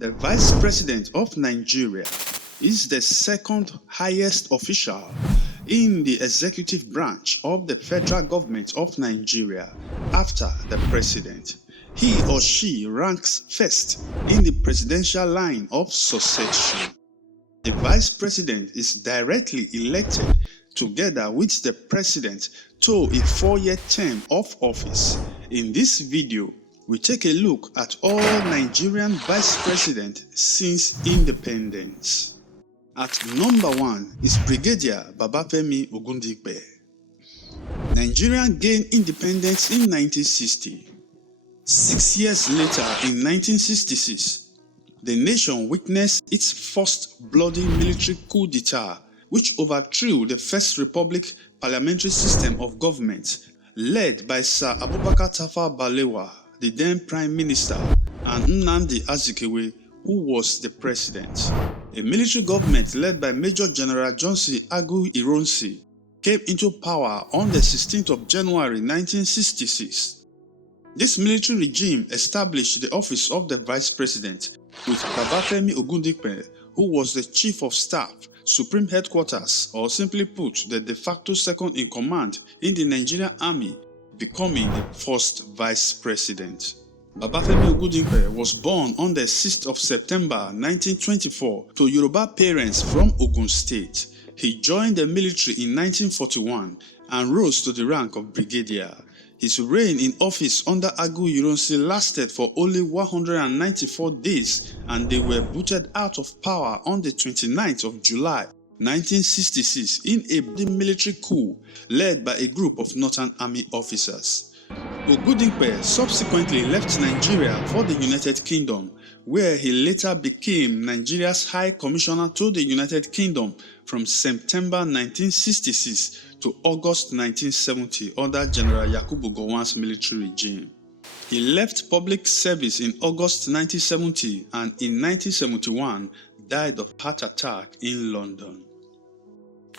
The Vice President of Nigeria is the second highest official in the executive branch of the federal government of Nigeria after the President. He or she ranks first in the presidential line of succession. The Vice President is directly elected together with the President to a 4-year term of office. In this video, we take a look at all Nigerian Vice Presidents since independence. At number 1 is Brigadier Babafemi Ogundipe. Nigeria gained independence in 1960. 6 years later, in 1966, the nation witnessed its first bloody military coup d'etat, which overthrew the First Republic parliamentary system of government, led by Sir Abubakar Tafawa Balewa, the then Prime Minister, and Nnamdi Azikiwe, who was the President. A military government led by Major General Johnson Agu Ironsi came into power on the 16th of January 1966. This military regime established the office of the Vice President, with Babafemi Ogundipe, who was the Chief of Staff, Supreme Headquarters, or simply put, the de facto second in command in the Nigerian Army, becoming the first Vice President. Babafemi Ogundipe was born on the 6th of September 1924 to Yoruba parents from Ogun State. He joined the military in 1941 and rose to the rank of brigadier. His reign in office under Agu Ironsi lasted for only 194 days, and they were booted out of power on the 29th of July 1966 in a military coup led by a group of Northern Army officers. Ogundipe subsequently left Nigeria for the United Kingdom, where he later became Nigeria's High Commissioner to the United Kingdom from September 1966 to August 1970 under General Yakubu Gowon's military regime. He left public service in August 1970 and in 1971 died of heart attack in London.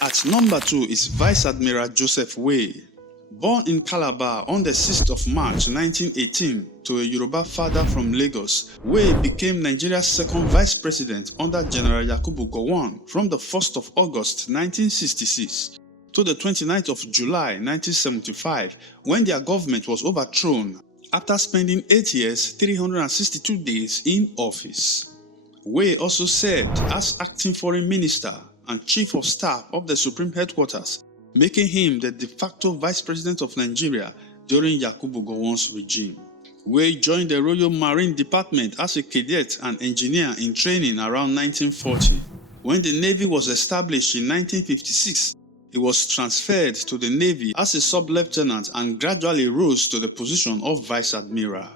At number 2 is Vice Admiral Joseph Way. Born in Calabar on the 6th of March 1918 to a Yoruba father from Lagos, Way became Nigeria's second Vice President under General Yakubu Gowon from the 1st of August 1966 to the 29th of July 1975, when their government was overthrown after spending 8 years, 362 days in office. Way also served as acting foreign minister and chief of staff of the Supreme Headquarters, making him the de facto Vice President of Nigeria during Yakubu Gowon's regime. Way joined the Royal Marine Department as a cadet and engineer in training around 1940. When the Navy was established in 1956, he was transferred to the Navy as a sub-lieutenant and gradually rose to the position of Vice Admiral.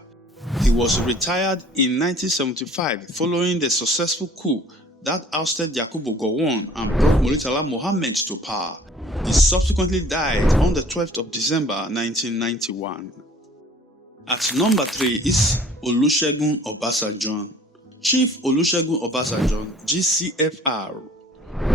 He was retired in 1975 following the successful coup that ousted Yakubu Gowon and brought Murtala Mohammed to power. He subsequently died on the 12th of December 1991. At number 3 is Olusegun Obasanjo. Chief Olusegun Obasanjo, GCFR,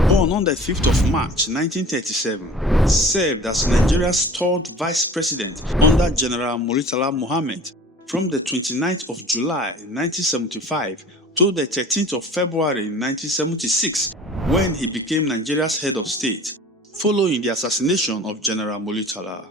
born on the 5th of March 1937, served as Nigeria's third Vice President under General Murtala Mohammed from the 29th of July 1975 to the 13th of February 1976, when he became Nigeria's head of state, following the assassination of General Murtala.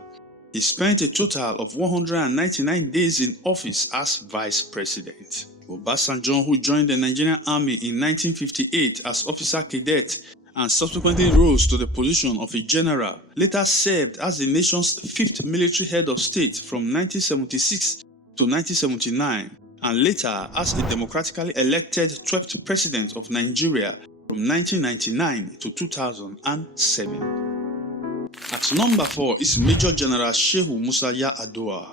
He spent a total of 199 days in office as Vice President. Obasanjo, who joined the Nigerian Army in 1958 as officer cadet and subsequently rose to the position of a general, later served as the nation's 5th military head of state from 1976 to 1979, and later as a democratically elected 12th President of Nigeria from 1999 to 2007. At number 4 is Major General Shehu Musa Yar'Adua.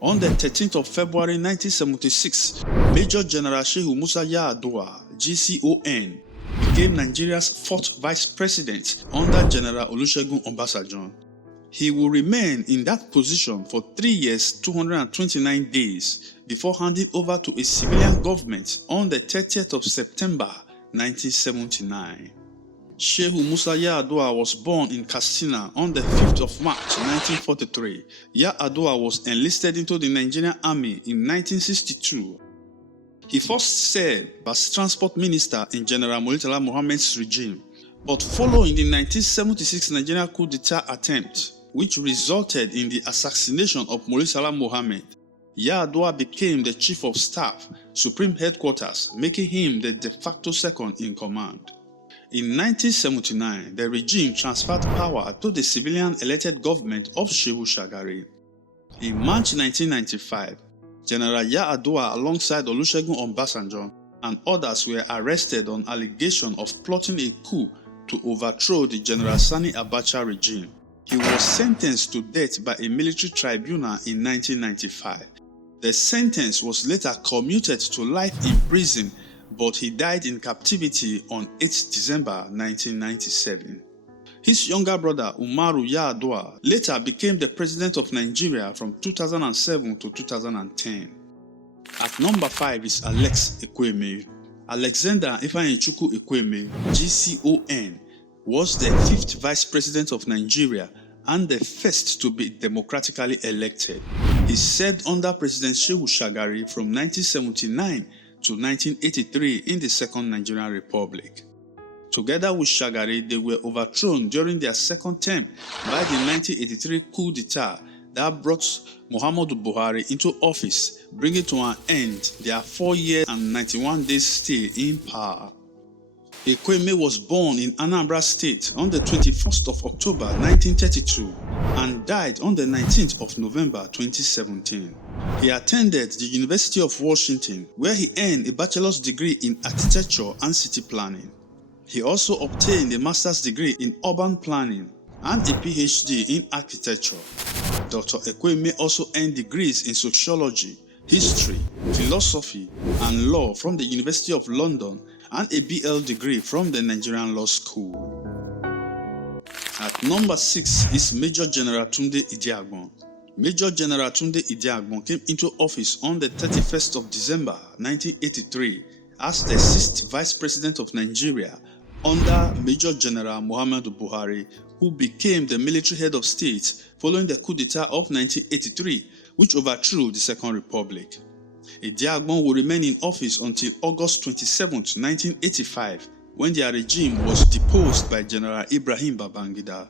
On the 13th of February 1976, Major General Shehu Musa Yar'Adua, GCON, became Nigeria's 4th Vice President under General Olusegun Obasanjo. He will remain in that position for 3 years, 229 days before handing over to a civilian government on the 30th of September 1979. Shehu Musa Yar'Adua was born in Katsina on the 5th of March 1943. Yar'Adua was enlisted into the Nigerian Army in 1962. He first served as transport minister in General Murtala Mohammed's regime, but following the 1976 Nigerian coup d'etat attempt, which resulted in the assassination of Murtala Mohammed, Yar'Adua became the chief of staff, supreme headquarters, making him the de facto second in command. In 1979, the regime transferred power to the civilian-elected government of Shehu Shagari. In March 1995, General Yar'Adua alongside Olusegun Obasanjo and others were arrested on allegation of plotting a coup to overthrow the General Sani Abacha regime. He was sentenced to death by a military tribunal in 1995. The sentence was later commuted to life in prison, but he died in captivity on 8 December 1997. His younger brother Umaru Yar'Adua later became the president of Nigeria from 2007 to 2010. At number 5 is Alex Ekwueme. Alexander Ifeanyichukwu Ekwueme, GCON, was the 5th Vice President of Nigeria and the first to be democratically elected. He served under President Shehu Shagari from 1979 to 1983 in the Second Nigerian Republic. Together with Shagari, they were overthrown during their second term by the 1983 coup d'etat that brought Muhammadu Buhari into office, bringing to an end their 4-year and 91 days stay in power. Ekwueme was born in Anambra State on the 21st of October 1932 and died on the 19th of November 2017. He attended the University of Washington, where he earned a bachelor's degree in architecture and city planning. He also obtained a master's degree in urban planning and a PhD in architecture. Dr. Ekwueme also earned degrees in sociology, history, philosophy, and law from the University of London and a BL degree from the Nigerian Law School. At number 6 is Major General Tunde Idiagbon. Major General Tunde Idiagbon came into office on the 31st of December 1983 as the 6th Vice President of Nigeria under Major General Muhammadu Buhari, who became the military head of state following the coup d'etat of 1983, which overthrew the Second Republic. Idiagbon will remain in office until August 27, 1985, when their regime was deposed by General Ibrahim Babangida.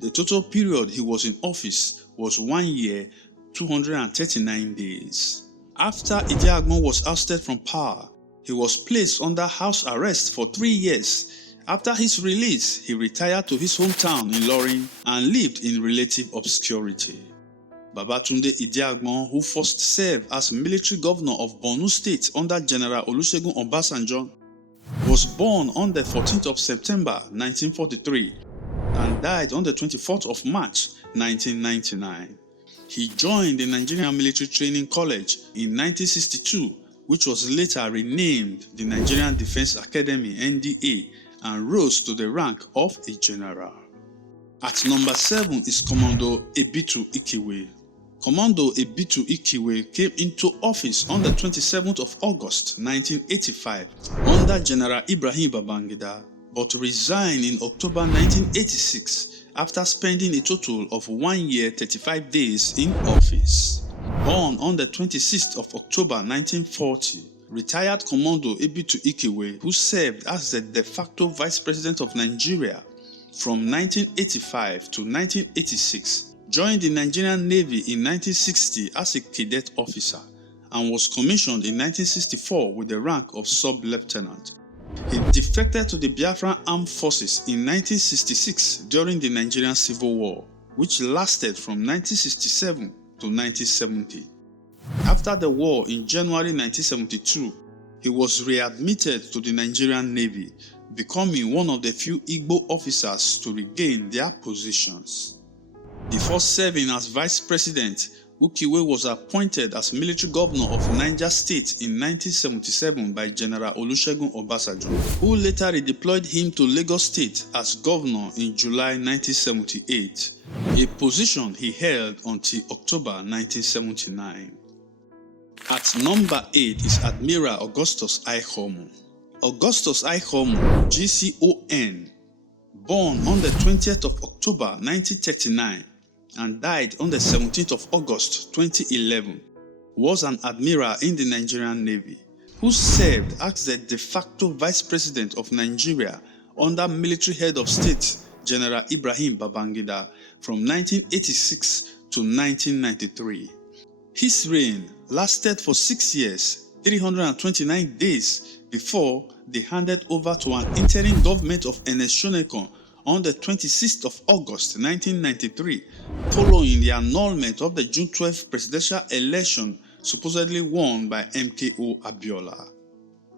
The total period he was in office was 1 year, 239 days. After Idiagbon was ousted from power, he was placed under house arrest for 3 years. After his release, he retired to his hometown in Ilorin and lived in relative obscurity. Babatunde Idiagbon, who first served as military governor of Borno State under General Olusegun Obasanjo, was born on the 14th of September 1943 and died on the 24th of March 1999. He joined the Nigerian Military Training College in 1962, which was later renamed the Nigerian Defense Academy (NDA), and rose to the rank of a general. At number 7 is Commando Ebitu Ikiwe. Commando Ebitu Ikiwe came into office on the 27th of August 1985 under General Ibrahim Babangida, but resigned in October 1986 after spending a total of 1 year 35 days in office. Born on the 26th of October 1940, retired Commando Ebitu Ikiwe, who served as the de facto Vice President of Nigeria from 1985 to 1986, joined the Nigerian Navy in 1960 as a cadet officer and was commissioned in 1964 with the rank of sub-lieutenant. He defected to the Biafran Armed Forces in 1966 during the Nigerian Civil War, which lasted from 1967 to 1970. After the war in January 1972, he was readmitted to the Nigerian Navy, becoming one of the few Igbo officers to regain their positions. Before serving as Vice President, Ukiwe was appointed as military governor of Niger State in 1977 by General Olusegun Obasanjo, who later redeployed him to Lagos State as governor in July 1978, a position he held until October 1979. At number 8 is Admiral Augustus Aihomu. Augustus Aihomu, GCON, born on the 20th of October 1939 and died on the 17th of August 2011, was an admiral in the Nigerian Navy, who served as the de facto vice president of Nigeria under military head of state General Ibrahim Babangida from 1986 to 1993. His reign lasted for 6 years, 329 days before they handed over to an interim government of Ernest Shonekan on the 26th of August 1993, following the annulment of the June 12 presidential election supposedly won by MKO Abiola.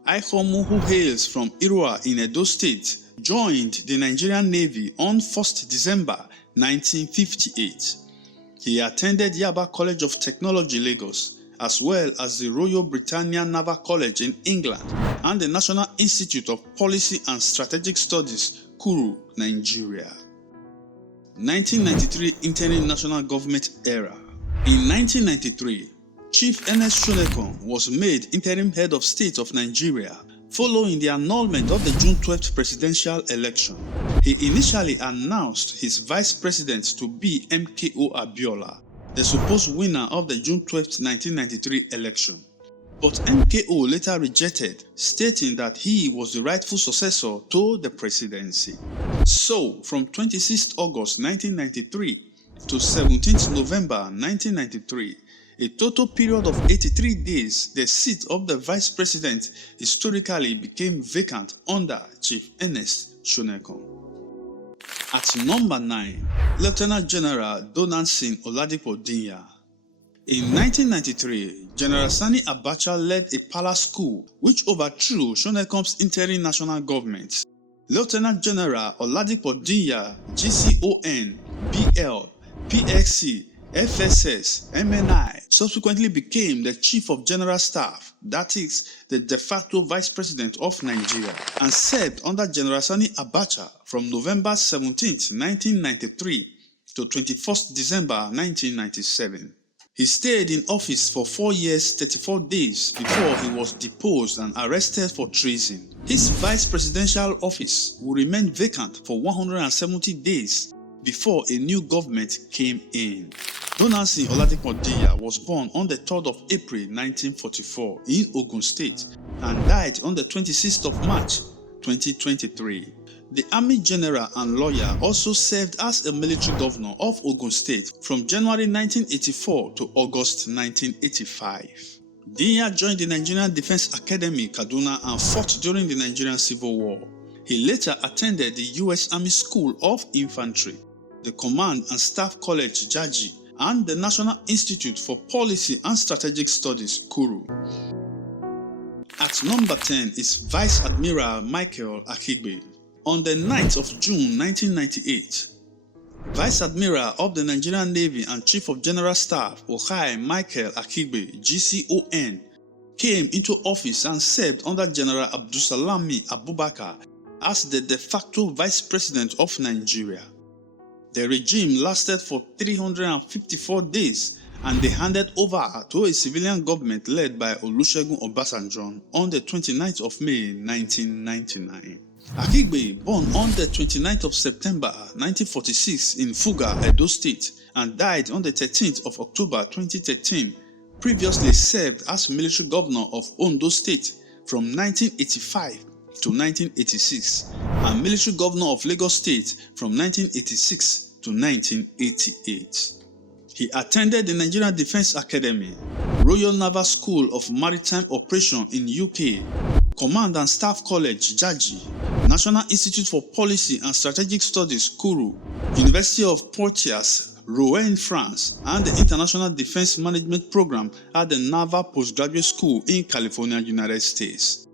Aihomu, who hails from Yar'Adua in Edo State, joined the Nigerian Navy on 1st December 1958. He attended Yaba College of Technology, Lagos, as well as the Royal Britannia Naval College in England and the National Institute of Policy and Strategic Studies, Kuru, Nigeria. 1993 Interim National Government Era. In 1993, Chief Ernest Shonekan was made interim head of state of Nigeria following the annulment of the June 12th presidential election. He initially announced his vice president to be MKO Abiola, the supposed winner of the June 12th, 1993 election. But MKO later rejected, stating that he was the rightful successor to the presidency. So, from 26 August 1993 to 17 November 1993, a total period of 83 days, the seat of the vice president historically became vacant under Chief Ernest Shonekan. At number 9, Lieutenant General Donaldson Oladipo Dinya. In 1993, General Sani Abacha led a palace coup which overthrew Shonekan's interim national government. Lieutenant General Oladipo Dinya, GCON, BL, PXC, FSS, MNI, subsequently became the Chief of General Staff, that is, the de facto Vice President of Nigeria, and served under General Sani Abacha from November 17, 1993 to 21 December 1997. He stayed in office for 4 years, 34 days before he was deposed and arrested for treason. His vice presidential office will remain vacant for 170 days before a new government came in. Donaldson Oladipo Dinya was born on the 3rd of April 1944 in Ogun State and died on the 26th of March 2023. The Army General and lawyer also served as a military governor of Ogun State from January 1984 to August 1985. Dinya joined the Nigerian Defense Academy, Kaduna, and fought during the Nigerian Civil War. He later attended the U.S. Army School of Infantry, the Command and Staff College, Jaji, and the National Institute for Policy and Strategic Studies, Kuru. At number 10 is Vice Admiral Michael Akigbe. On the 9th of June 1998, Vice Admiral of the Nigerian Navy and Chief of General Staff Ohai Michael Akigbe, GCON, came into office and served under General Abdulsalami Abubakar as the de facto Vice President of Nigeria. The regime lasted for 354 days and they handed over to a civilian government led by Olusegun Obasanjo on the 29th of May 1999. Akigbe, born on the 29th of September 1946 in Fuga, Edo State, and died on the 13th of October 2013, previously served as military governor of Ondo State from 1985 to 1986 and military governor of Lagos State from 1986 to 1988. He attended the Nigerian Defense Academy, Royal Naval School of Maritime Operation in UK, Command and Staff College, Jaji, National Institute for Policy and Strategic Studies, Kuru, University of Poitiers, Rouen, France, and the International Defense Management Program at the Naval Postgraduate School in California, United States.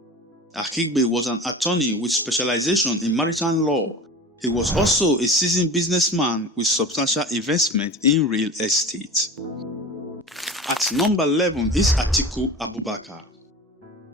Akigbe was an attorney with specialization in maritime law. He was also a seasoned businessman with substantial investment in real estate. At number 11 is Atiku Abubakar.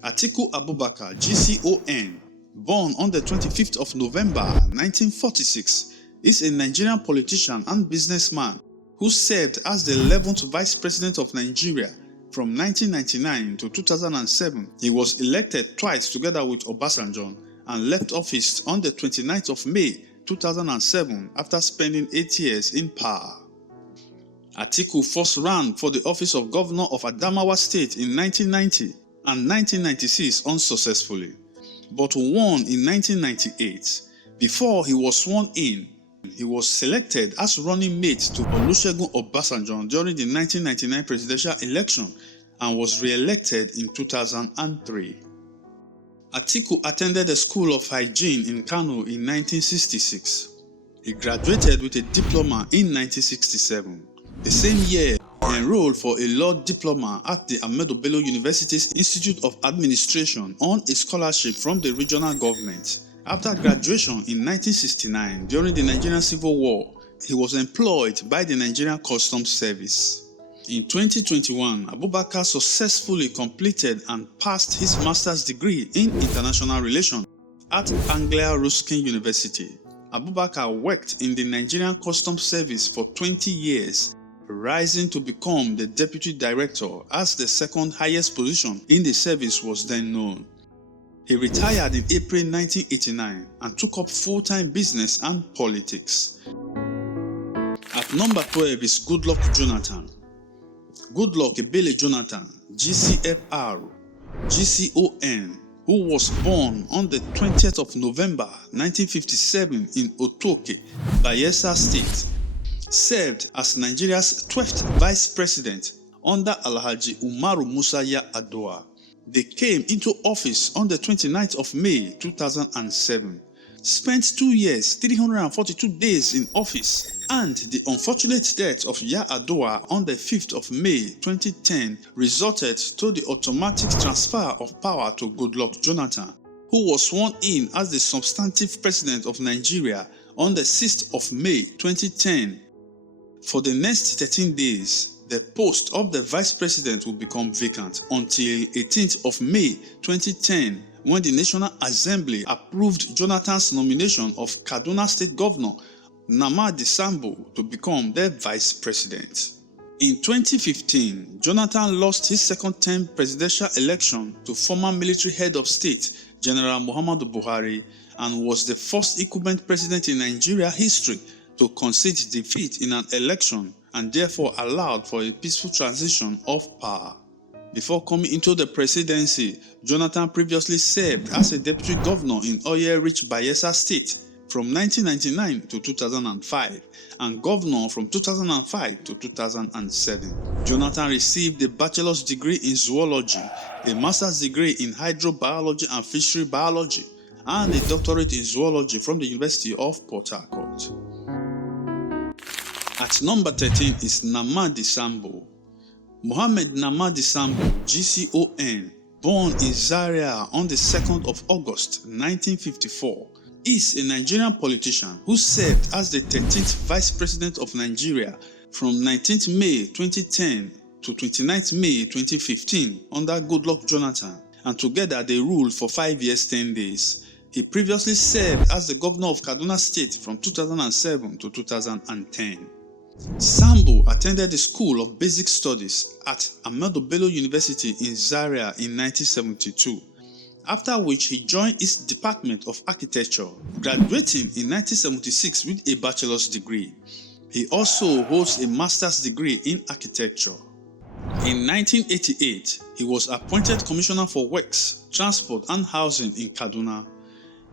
Atiku Abubakar, GCON, born on the 25th of November 1946, is a Nigerian politician and businessman who served as the 11th Vice President of Nigeria from 1999 to 2007. He was elected twice together with Obasanjo and left office on the 29th of May 2007 after spending 8 years in power. Atiku first ran for the office of Governor of Adamawa State in 1990 and 1996 unsuccessfully, but won in 1998. Before he was sworn in, he was selected as running mate to Olusegun Obasanjo during the 1999 presidential election and was re-elected in 2003. Atiku attended the School of Hygiene in Kano in 1966. He graduated with a diploma in 1967. The same year, he enrolled for a law diploma at the Ahmadu Bello University's Institute of Administration on a scholarship from the regional government. After graduation in 1969, during the Nigerian Civil War, he was employed by the Nigerian Customs Service. In 2021, Abubakar successfully completed and passed his master's degree in international relations at Anglia Ruskin University. Abubakar worked in the Nigerian Customs Service for 20 years, rising to become the deputy director as the second highest position in the service was then known. He retired in April 1989 and took up full-time business and politics. At number 12 is Goodluck Jonathan. Goodluck Ebele Jonathan, GCFR, GCON, who was born on the 20th of November 1957 in Otoke, Bayelsa State, served as Nigeria's 12th Vice President under Alhaji Umaru Musa Yar'Adua. They came into office on the 29th of May 2007, spent 2 years, 342 days in office, and the unfortunate death of Yar'Adua on the 5th of May 2010 resulted to the automatic transfer of power to Goodluck Jonathan, who was sworn in as the substantive president of Nigeria on the 6th of May 2010. For the next 13 days, the post of the vice president will become vacant until 18th of May 2010, when the National Assembly approved Jonathan's nomination of Kaduna State Governor Nnamdi Sambo to become the vice president. In 2015, Jonathan lost his second-term presidential election to former military head of state General Muhammadu Buhari and was the first incumbent president in Nigeria history to concede defeat in an election and therefore allowed for a peaceful transition of power. Before coming into the presidency, Jonathan previously served as a deputy governor in oil-rich Bayelsa State from 1999 to 2005 and governor from 2005 to 2007. Jonathan received a bachelor's degree in zoology, a master's degree in hydrobiology and fishery biology, and a doctorate in zoology from the University of Port Harcourt. At number 13 is Nnamdi Sambo. Mohammed Nnamdi Sambo, GCON, born in Zaria on the 2nd of August 1954, is a Nigerian politician who served as the 13th Vice President of Nigeria from 19th May 2010 to 29th May 2015 under Goodluck Jonathan, and together they ruled for 5 years 10 days. He previously served as the governor of Kaduna State from 2007 to 2010. Sambo attended the School of Basic Studies at Ahmadu Bello University in Zaria in 1972, after which he joined its Department of Architecture, graduating in 1976 with a bachelor's degree. He also holds a master's degree in architecture. In 1988, he was appointed Commissioner for Works, Transport and Housing in Kaduna.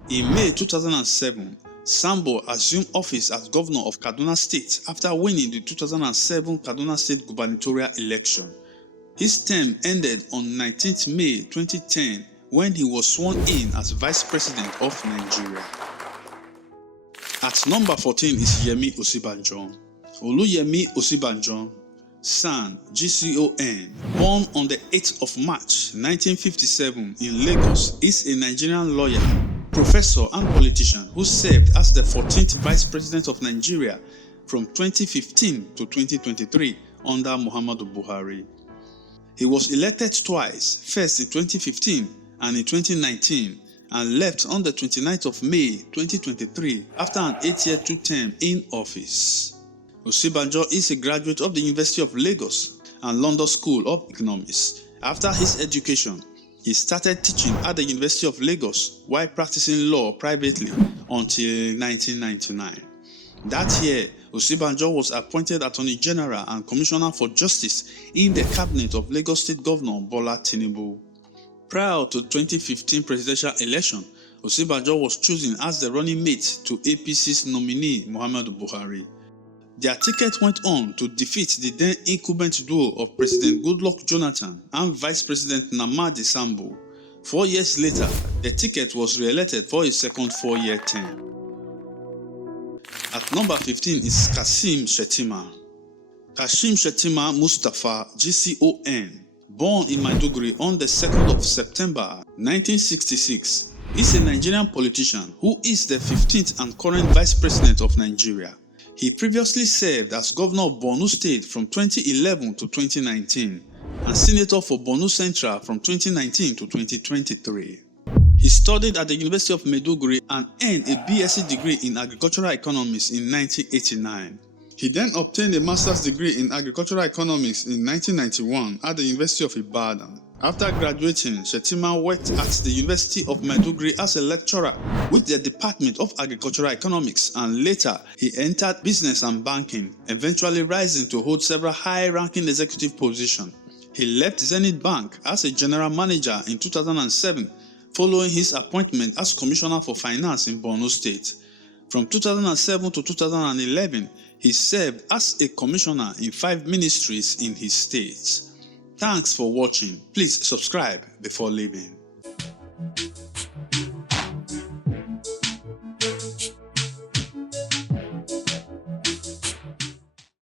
In May 2007, Sambo assumed office as governor of Kaduna State after winning the 2007 Kaduna State gubernatorial election. His term ended on 19th May 2010 when he was sworn in as Vice President of Nigeria. At number 14 is Yemi Osibanjo. Oluyemi Osibanjo, son, GCON, born on the 8th of March 1957 in Lagos, is a Nigerian lawyer, professor and politician who served as the 14th Vice President of Nigeria from 2015 to 2023 under Muhammadu Buhari. He was elected twice, first in 2015 and in 2019, and left on the 29th of May 2023 after an 8-year two-term in office. Osibanjo is a graduate of the University of Lagos and London School of Economics. After his education, he started teaching at the University of Lagos while practicing law privately until 1999. That year, Osibanjo was appointed Attorney General and Commissioner for Justice in the cabinet of Lagos State Governor Bola Tinubu. Prior to 2015 presidential election, Osinbajo was chosen as the running mate to APC's nominee Muhammadu Buhari. Their ticket went on to defeat the then incumbent duo of President Goodluck Jonathan and Vice President Namadi Sambo. 4 years later, the ticket was re-elected for a second 4-year term. At number 15 is Kashim Shettima. Kashim Shettima Mustapha, GCON, born in Maiduguri on the 2nd of September 1966, is a Nigerian politician who is the 15th and current Vice President of Nigeria. He previously served as Governor of Borno State from 2011 to 2019 and Senator for Borno Central from 2019 to 2023. He studied at the University of Maiduguri and earned a BSc degree in Agricultural Economics in 1989. He then obtained a master's degree in Agricultural Economics in 1991 at the University of Ibadan. After graduating, Shettima worked at the University of Maiduguri as a lecturer with the Department of Agricultural Economics, and later he entered business and banking, eventually rising to hold several high-ranking executive positions. He left Zenith Bank as a general manager in 2007, following his appointment as Commissioner for Finance in Borno State. From 2007 to 2011, he served as a commissioner in 5 ministries in his state. Thanks for watching. Please subscribe before leaving.